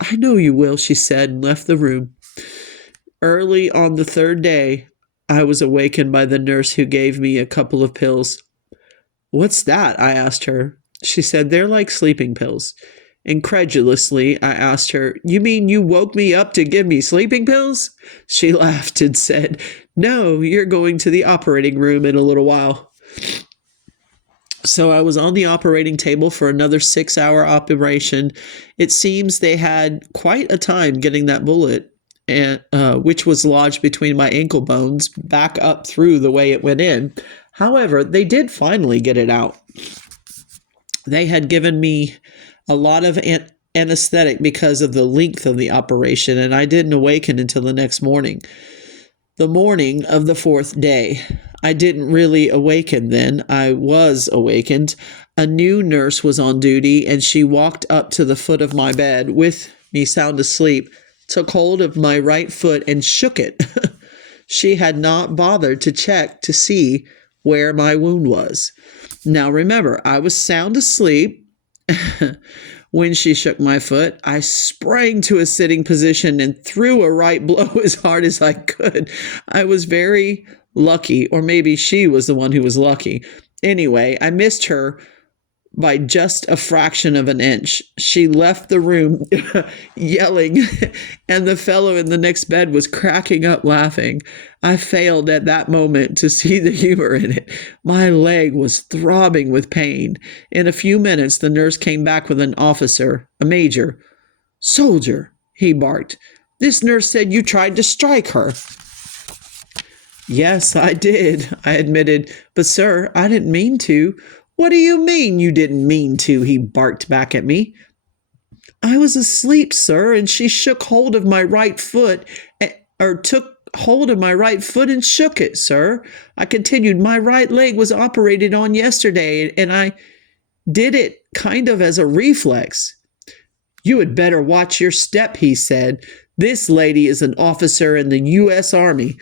"I know you will," she said, and left the room. Early on the 3rd day, I was awakened by the nurse, who gave me a couple of pills. "What's that?" I asked her. She said, "They're like sleeping pills." Incredulously, I asked her, "You mean you woke me up to give me sleeping pills?" She laughed and said, "No, you're going to the operating room in a little while." So I was on the operating table for another 6-hour operation. It seems they had quite a time getting that bullet, which was lodged between my ankle bones, back up through the way it went in. However, they did finally get it out. They had given me a lot of anesthetic because of the length of the operation, and I didn't awaken until the next morning. The morning of the 4th day. I didn't really awaken then. I was awakened. A new nurse was on duty, and she walked up to the foot of my bed with me sound asleep, took hold of my right foot and shook it. She had not bothered to check to see where my wound was. Now remember, I was sound asleep. When she shook my foot, I sprang to a sitting position and threw a right blow as hard as I could. I was very lucky, or maybe she was the one who was lucky. Anyway, I missed her by just a fraction of an inch. She left the room yelling, and the fellow in the next bed was cracking up laughing. I failed at that moment to see the humor in it. My leg was throbbing with pain. In a few minutes, the nurse came back with an officer, a major. "Soldier," he barked. "This nurse said you tried to strike her." "Yes, I did," I admitted. "But, sir, I didn't mean to." "What do you mean you didn't mean to?" he barked back at me. "I was asleep, sir, and she shook hold of my right foot, took hold of my right foot and shook it, sir," I continued. "My right leg was operated on yesterday, and I did it kind of as a reflex." "You had better watch your step," he said. "This lady is an officer in the U.S. Army."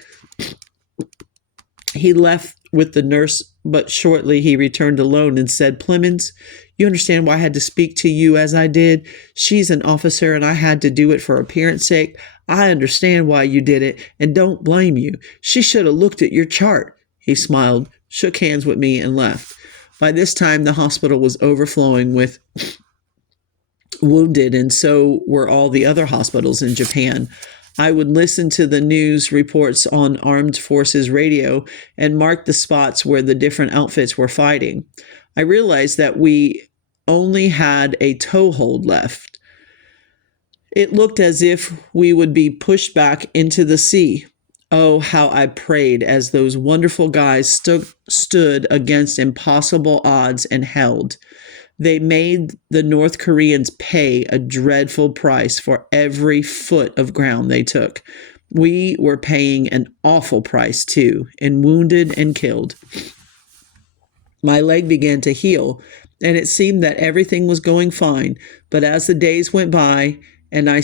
He left with the nurse, but shortly he returned alone and said, "Plemmons, you understand why I had to speak to you as I did? She's an officer and I had to do it for appearance sake. I understand why you did it and don't blame you. She should have looked at your chart." He smiled, shook hands with me, and left. By this time, the hospital was overflowing with wounded, and so were all the other hospitals in Japan. I would listen to the news reports on Armed Forces radio and mark the spots where the different outfits were fighting. I realized that we only had a toehold left. It looked as if we would be pushed back into the sea. Oh, how I prayed as those wonderful guys stood against impossible odds and held. They made the North Koreans pay a dreadful price for every foot of ground they took. We were paying an awful price, too, in wounded and killed. My leg began to heal, and it seemed that everything was going fine. But as the days went by, and I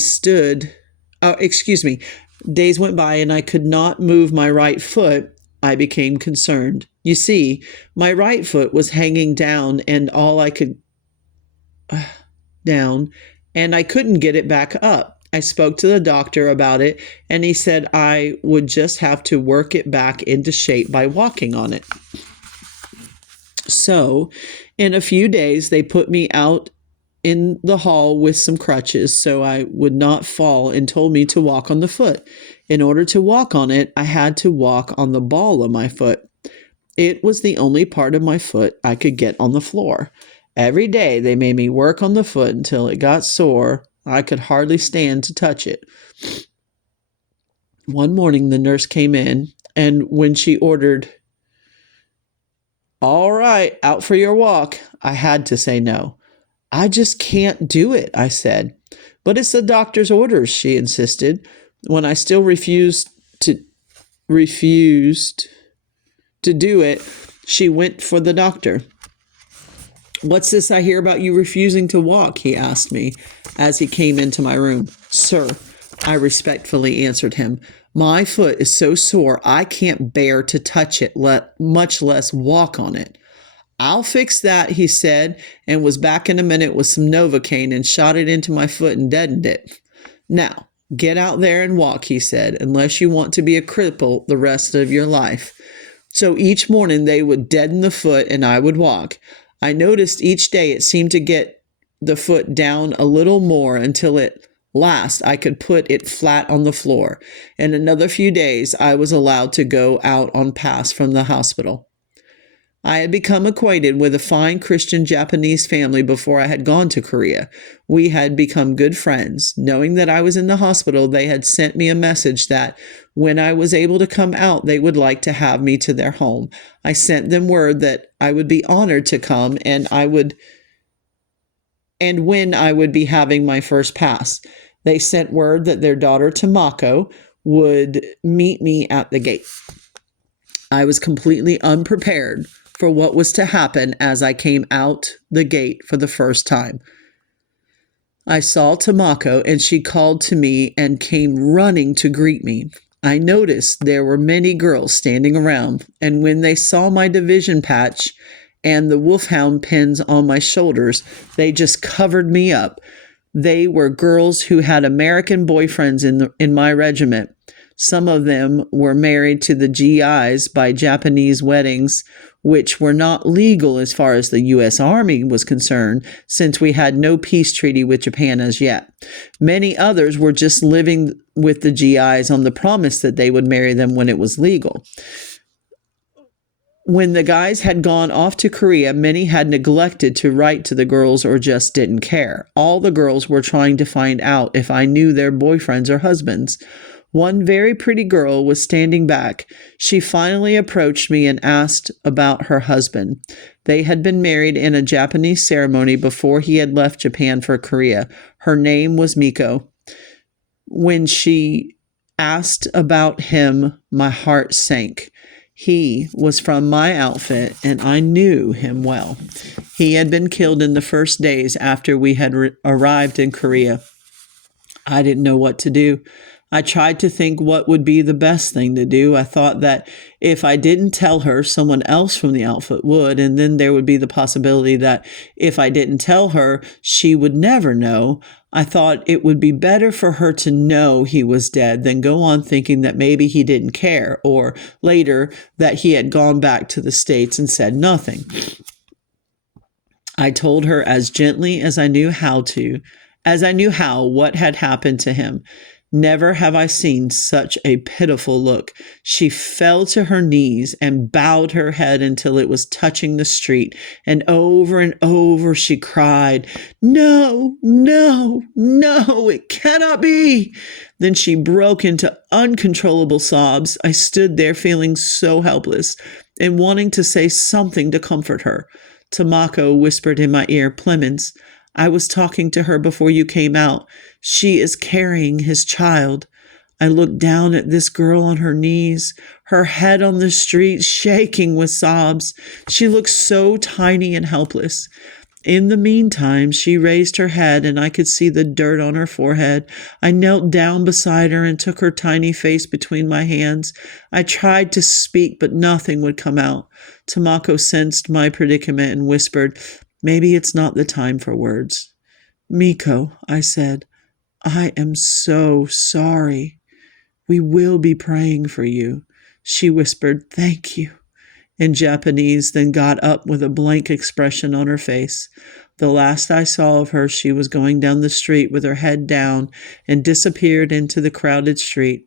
could not move my right foot, I became concerned. You see, my right foot was hanging down and I couldn't get it back up. I spoke to the doctor about it, and he said I would just have to work it back into shape by walking on it. So, in a few days, they put me out in the hall with some crutches so I would not fall and told me to walk on the foot. In order to walk on it, I had to walk on the ball of my foot. It was the only part of my foot I could get on the floor. Every day they made me work on the foot until it got sore. I could hardly stand to touch it. One morning the nurse came in, and when she ordered, "All right, out for your walk," I had to say no. "I just can't do it," I said. "But it's the doctor's orders," she insisted. When I still refused to do it, she went for the doctor. "What's this I hear about you refusing to walk?" he asked me as he came into my room. "Sir," I respectfully answered him, "my foot is so sore I can't bear to touch it, much less walk on it." "I'll fix that," he said, and was back in a minute with some Novocaine and shot it into my foot and deadened it. "Now, get out there and walk," he said, "unless you want to be a cripple the rest of your life." So each morning they would deaden the foot and I would walk. I noticed each day it seemed to get the foot down a little more until at last I could put it flat on the floor. In another few days, I was allowed to go out on pass from the hospital. I had become acquainted with a fine Christian Japanese family before I had gone to Korea. We had become good friends. Knowing that I was in the hospital, they had sent me a message that when I was able to come out, they would like to have me to their home. I sent them word that I would be honored to come and when I would be having my first pass. They sent word that their daughter Tamako would meet me at the gate. I was completely unprepared for what was to happen as I came out the gate for the first time. I saw Tamako, and she called to me and came running to greet me. I noticed there were many girls standing around, and when they saw my division patch and the wolfhound pins on my shoulders, they just covered me up. They were girls who had American boyfriends in my regiment. Some of them were married to the GIs by Japanese weddings, which were not legal as far as the U.S. Army was concerned, since we had no peace treaty with Japan as yet. Many others were just living with the GIs on the promise that they would marry them when it was legal. When the guys had gone off to Korea, many had neglected to write to the girls or just didn't care. All the girls were trying to find out if I knew their boyfriends or husbands. One very pretty girl was standing back. She finally approached me and asked about her husband. They had been married in a Japanese ceremony before he had left Japan for Korea. Her name was Miko. When she asked about him, my heart sank. He was from my outfit, and I knew him well. He had been killed in the first days after we had arrived in Korea. I didn't know what to do. I tried to think what would be the best thing to do. I thought that if I didn't tell her, someone else from the outfit would, and then there would be the possibility that if I didn't tell her, she would never know. I thought it would be better for her to know he was dead than go on thinking that maybe he didn't care, or later that he had gone back to the States and said nothing. I told her as gently as I knew how what had happened to him. Never have I seen such a pitiful look. She fell to her knees and bowed her head until it was touching the street, and over she cried, "No, no, no, it cannot be." Then she broke into uncontrollable sobs. I stood there feeling so helpless and wanting to say something to comfort her. Tamako whispered in my ear, "Plemmons, I was talking to her before you came out. She is carrying his child." I looked down at this girl on her knees, her head on the street, shaking with sobs. She looked so tiny and helpless. In the meantime, she raised her head and I could see the dirt on her forehead. I knelt down beside her and took her tiny face between my hands. I tried to speak, but nothing would come out. Tamako sensed my predicament and whispered, "Maybe it's not the time for words." "Miko," I said, "I am so sorry. We will be praying for you." She whispered, "Thank you," in Japanese, then got up with a blank expression on her face. The last I saw of her, she was going down the street with her head down and disappeared into the crowded street.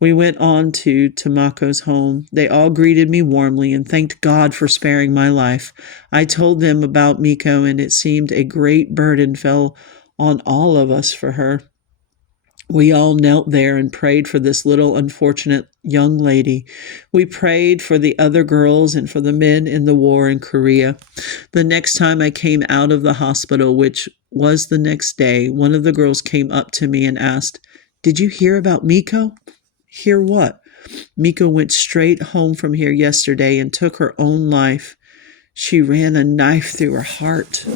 We went on to Tamako's home. They all greeted me warmly and thanked God for sparing my life. I told them about Miko, and it seemed a great burden fell on all of us for her. We all knelt there and prayed for this little unfortunate young lady. We prayed for the other girls and for the men in the war in Korea. The next time I came out of the hospital, which was the next day, one of the girls came up to me and asked, "Did you hear about Miko?" "Hear what?" "Miko went straight home from here yesterday and took her own life. She ran a knife through her heart."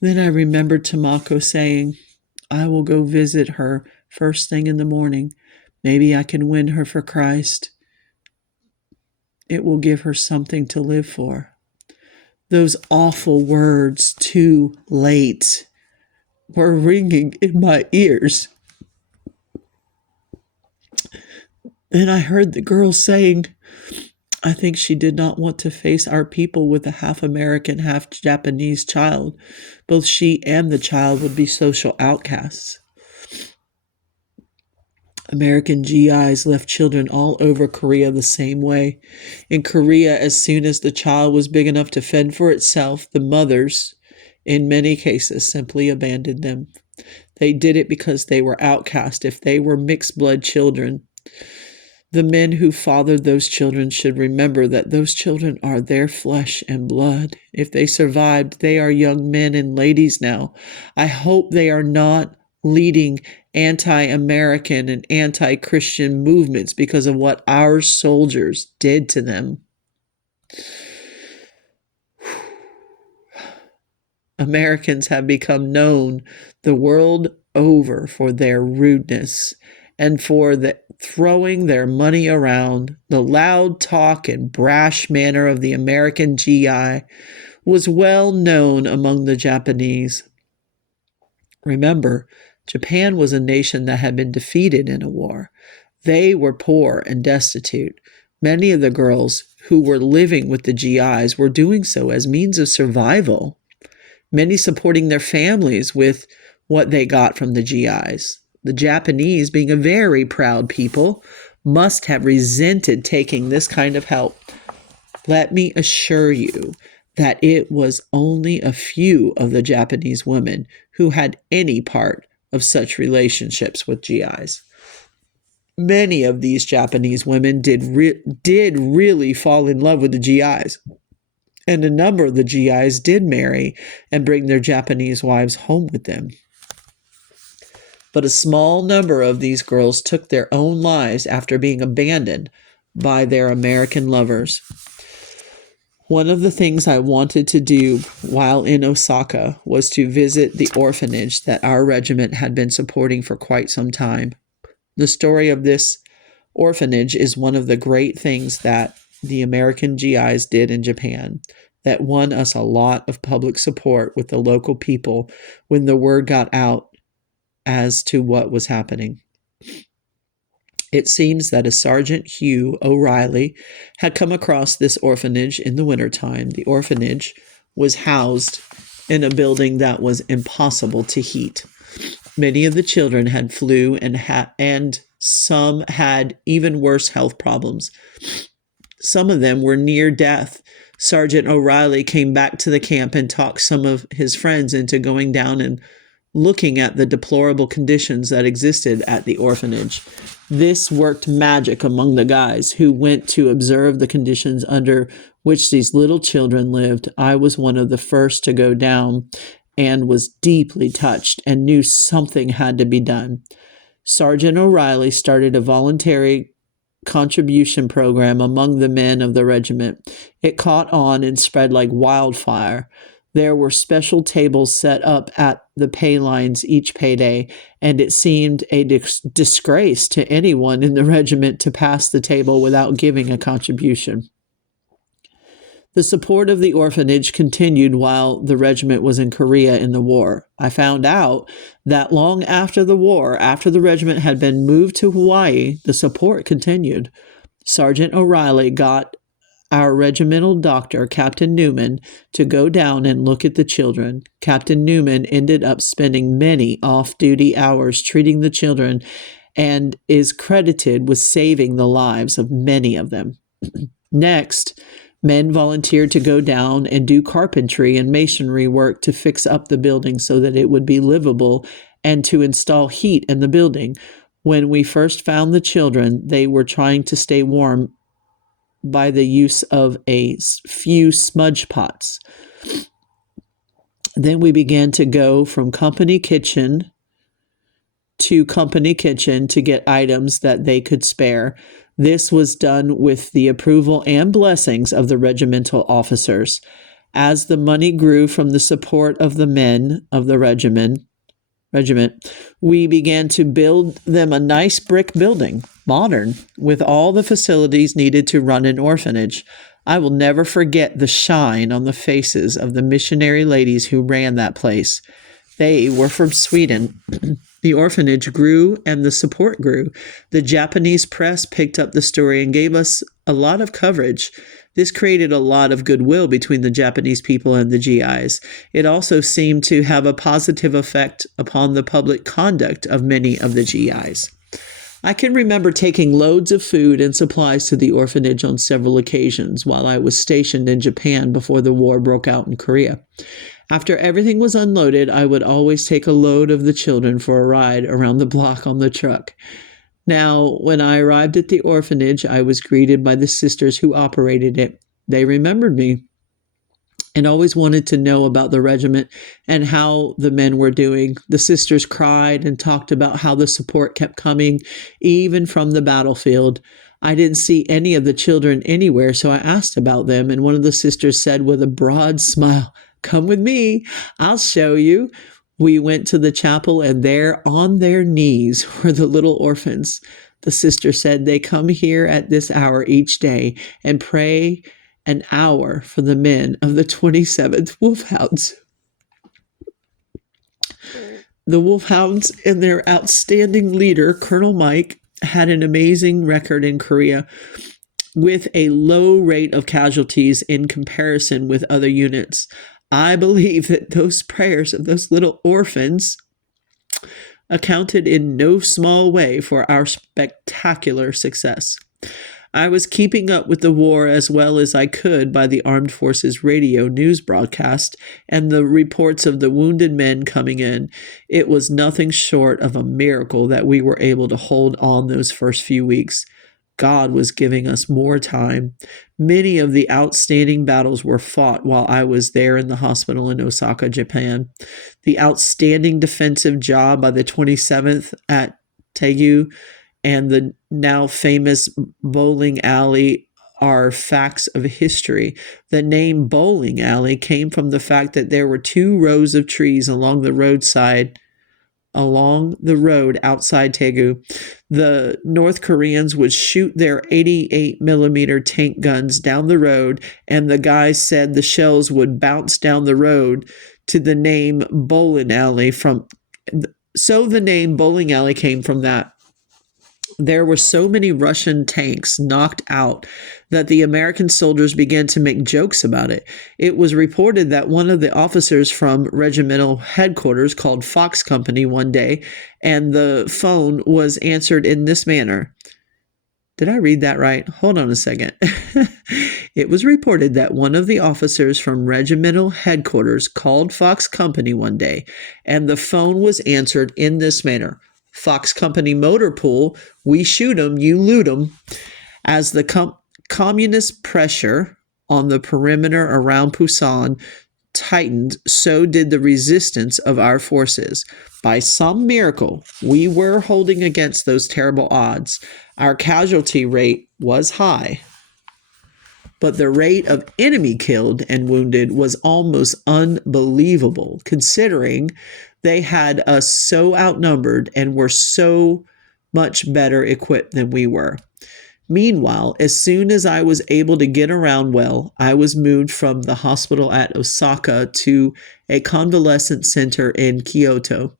Then I remembered Tamako saying, "I will go visit her first thing in the morning. Maybe I can win her for Christ. It will give her something to live for." Those awful words, "too late," were ringing in my ears. Then I heard the girl saying, "I think she did not want to face our people with a half American, half Japanese child. Both she and the child would be social outcasts." American GIs left children all over Korea the same way. In Korea, as soon as the child was big enough to fend for itself, the mothers, in many cases, simply abandoned them. They did it because they were outcast. If they were mixed-blood children, the men who fathered those children should remember that those children are their flesh and blood. If they survived, they are young men and ladies now. I hope they are not leading anti-American and anti-Christian movements because of what our soldiers did to them. Americans have become known the world over for their rudeness and for throwing their money around. The loud talk and brash manner of the American GI was well known among the Japanese. Remember, Japan was a nation that had been defeated in a war. They were poor and destitute. Many of the girls who were living with the GIs were doing so as means of survival, many supporting their families with what they got from the GIs. The Japanese, being a very proud people, must have resented taking this kind of help. Let me assure you that it was only a few of the Japanese women who had any part of such relationships with GIs. Many of these Japanese women did really fall in love with the GIs, and a number of the GIs did marry and bring their Japanese wives home with them. But a small number of these girls took their own lives after being abandoned by their American lovers. One of the things I wanted to do while in Osaka was to visit the orphanage that our regiment had been supporting for quite some time. The story of this orphanage is one of the great things that the American GIs did in Japan that won us a lot of public support with the local people when the word got out as to what was happening. It seems that a Sergeant Hugh O'Reilly had come across this orphanage in the wintertime. The orphanage was housed in a building that was impossible to heat. Many of the children had flu and some had even worse health problems. Some of them were near death. Sergeant O'Reilly came back to the camp and talked some of his friends into going down and looking at the deplorable conditions that existed at the orphanage. This worked magic among the guys who went to observe the conditions under which these little children lived. I was one of the first to go down and was deeply touched and knew something had to be done. Sergeant O'Reilly started a voluntary contribution program among the men of the regiment. It caught on and spread like wildfire. There were special tables set up at the pay lines each payday, and it seemed a disgrace to anyone in the regiment to pass the table without giving a contribution. The support of the orphanage continued while the regiment was in Korea in the war. I found out that long after the war, after the regiment had been moved to Hawaii, the support continued. Sergeant O'Reilly got our regimental doctor, Captain Newman, to go down and look at the children. Captain Newman ended up spending many off-duty hours treating the children and is credited with saving the lives of many of them. Next, men volunteered to go down and do carpentry and masonry work to fix up the building so that it would be livable and to install heat in the building. When we first found the children, they were trying to stay warm by the use of a few smudge pots. Then we began to go from company kitchen to company kitchen to get items that they could spare. This was done with the approval and blessings of the regimental officers. As the money grew from the support of the men of the regiment, we began to build them a nice brick building, modern, with all the facilities needed to run an orphanage. I will never forget the shine on the faces of the missionary ladies who ran that place. They were from Sweden. The orphanage grew and the support grew. The Japanese press picked up the story and gave us a lot of coverage. This created a lot of goodwill between the Japanese people and the GIs. It also seemed to have a positive effect upon the public conduct of many of the GIs. I can remember taking loads of food and supplies to the orphanage on several occasions while I was stationed in Japan before the war broke out in Korea. After everything was unloaded, I would always take a load of the children for a ride around the block on the truck. Now, when I arrived at the orphanage, I was greeted by the sisters who operated it. They remembered me and always wanted to know about the regiment and how the men were doing. The sisters cried and talked about how the support kept coming, even from the battlefield. I didn't see any of the children anywhere, so I asked about them, and one of the sisters said with a broad smile, "Come with me, I'll show you." We went to the chapel, and there on their knees were the little orphans. The sister said they come here at this hour each day and pray an hour for the men of the 27th Wolfhounds. The Wolfhounds and their outstanding leader, Colonel Mike, had an amazing record in Korea with a low rate of casualties in comparison with other units. I believe that those prayers of those little orphans accounted in no small way for our spectacular success. I was keeping up with the war as well as I could by the Armed Forces radio news broadcast and the reports of the wounded men coming in. It was nothing short of a miracle that we were able to hold on those first few weeks. God was giving us more time. Many of the outstanding battles were fought while I was there in the hospital in Osaka, Japan. The outstanding defensive job by the 27th at Taegu and the now famous bowling alley are facts of history. The name bowling alley came from the fact that there were 2 rows of trees along the road outside Taegu. The North Koreans would shoot their 88 millimeter tank guns down the road, and the guys said the shells would bounce down the road to the name bowling alley so the name bowling alley came from that. There were so many Russian tanks knocked out that the American soldiers began to make jokes about it. It was reported that one of the officers from regimental headquarters called Fox Company one day, and the phone was answered in this manner. Did I read that right? Hold on a second. It was reported that one of the officers from regimental headquarters called Fox Company one day, and the phone was answered in this manner. Fox Company motor pool, we shoot 'em, you loot 'em. As the communist pressure on the perimeter around Busan tightened, so did the resistance of our forces. By some miracle, we were holding against those terrible odds. Our casualty rate was high, but the rate of enemy killed and wounded was almost unbelievable, considering they had us so outnumbered and were so much better equipped than we were. Meanwhile, as soon as I was able to get around well, I was moved from the hospital at Osaka to a convalescent center in Kyoto.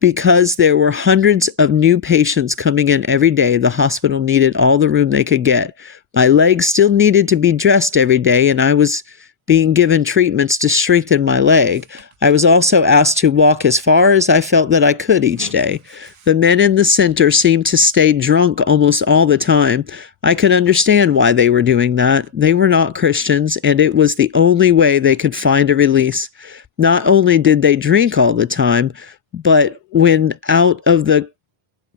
Because there were hundreds of new patients coming in every day, the hospital needed all the room they could get. My legs still needed to be dressed every day, and I was being given treatments to strengthen my leg. I was also asked to walk as far as I felt that I could each day. The men in the center seemed to stay drunk almost all the time. I could understand why they were doing that. They were not Christians, and it was the only way they could find a release. Not only did they drink all the time, but when out of the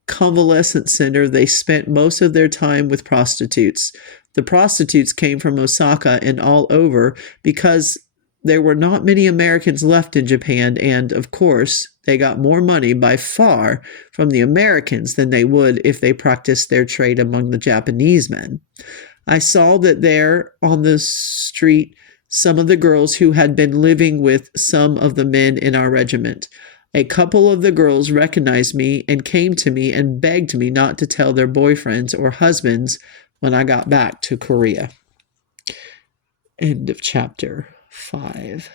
convalescent center, they spent most of their time with prostitutes. The prostitutes came from Osaka and all over because there were not many Americans left in Japan, and of course, they got more money by far from the Americans than they would if they practiced their trade among the Japanese men. I saw that there on the street some of the girls who had been living with some of the men in our regiment. A couple of the girls recognized me and came to me and begged me not to tell their boyfriends or husbands when I got back to Korea. End of chapter 5.